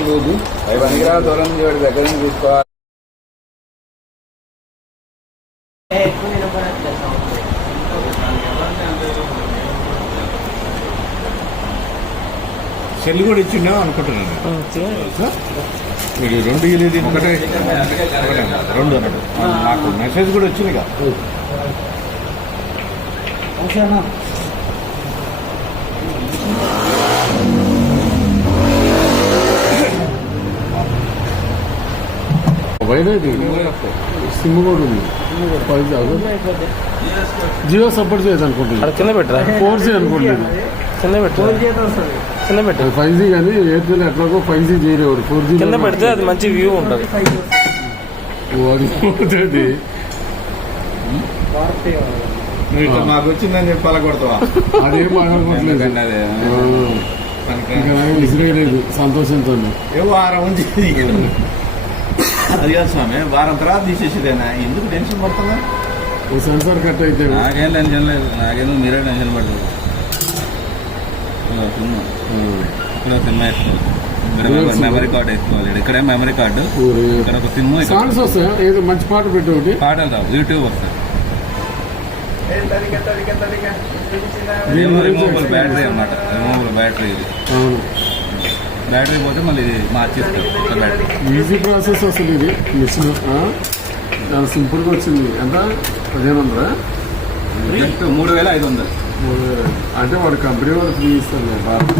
లేదు అవి పనికిరావు దూరం నుంచి వాడి దగ్గర నుంచి తీసుకోవాలి. సెల్ కూడా ఇచ్చిండే అనుకుంటున్నాను? మీరు రెండు ఇల్లు ఒకటే. రెండు అన్నట్టు. నాకు మెసేజ్ కూడా వచ్చింది కదా వైనది సిమ్ కూడా ఉంది ఫైవ్ కాదు జియో సపోర్ట్ చేయదు అక్కడ కింద పెట్టరా ఫోర్ జీ అనుకుంటుంది కింద పెట్టు కింద పెట్టు ఫైవ్ జీ కానీ ఎయిర్టెల్ ఎట్లాగో ఫైవ్ జీ చేయలేవాడు ఫోర్ జీ కింద పెడితే అది మంచి వ్యూ ఉంటుంది। అది మాకు వచ్చిందని చెప్పి పలకొడతావా అదేం ఎందుకంటే అదే, ఇంకా విసిరేయలేదు సంతోషంతో ఏ వారం అది కాదు స్వామి వారం తర్వాత తీసేసేదేనా ఎందుకు టెన్షన్ పడుతున్నా ఈ సెన్సార్ కట్ అయితే నాకేం టెన్షన్ లేదు. నాకేందో మీరే టెన్షన్ పడుతుంది సినిమా. ఇక్కడ సినిమా వేసుకోవాలి. ఇక్కడ మెమరీ కార్డు వేసుకోవాలి. ఇక్కడ మెమరీ కార్డు ఇక్కడ ఒక సినిమా సాంగ్స్ వస్తాయా? ఏదో మంచి పాట పెట్టి ఒకటి. పాటలు రావు. యూట్యూబ్ వస్తాయి. రిమూవబుల్ బ్యాటరీ అన్నమాట. రిమూవబుల్ బ్యాటరీ ఇది. అవును. బ్యాటరీ పోతే మళ్ళీ ఇది మార్చేస్తారు కొత్త బ్యాటరీ. ఈజీ ప్రాసెస్ అసలు ఇది. మిషన్ చాలా సింపుల్గా వచ్చింది. ఎంత? పదిహేను వందలా? మూడు వేల ఐదు వందలు. మూడు వేలు. అంటే వాడు కంపెనీ వాడు ఫ్రీ ఇస్తారు భారత్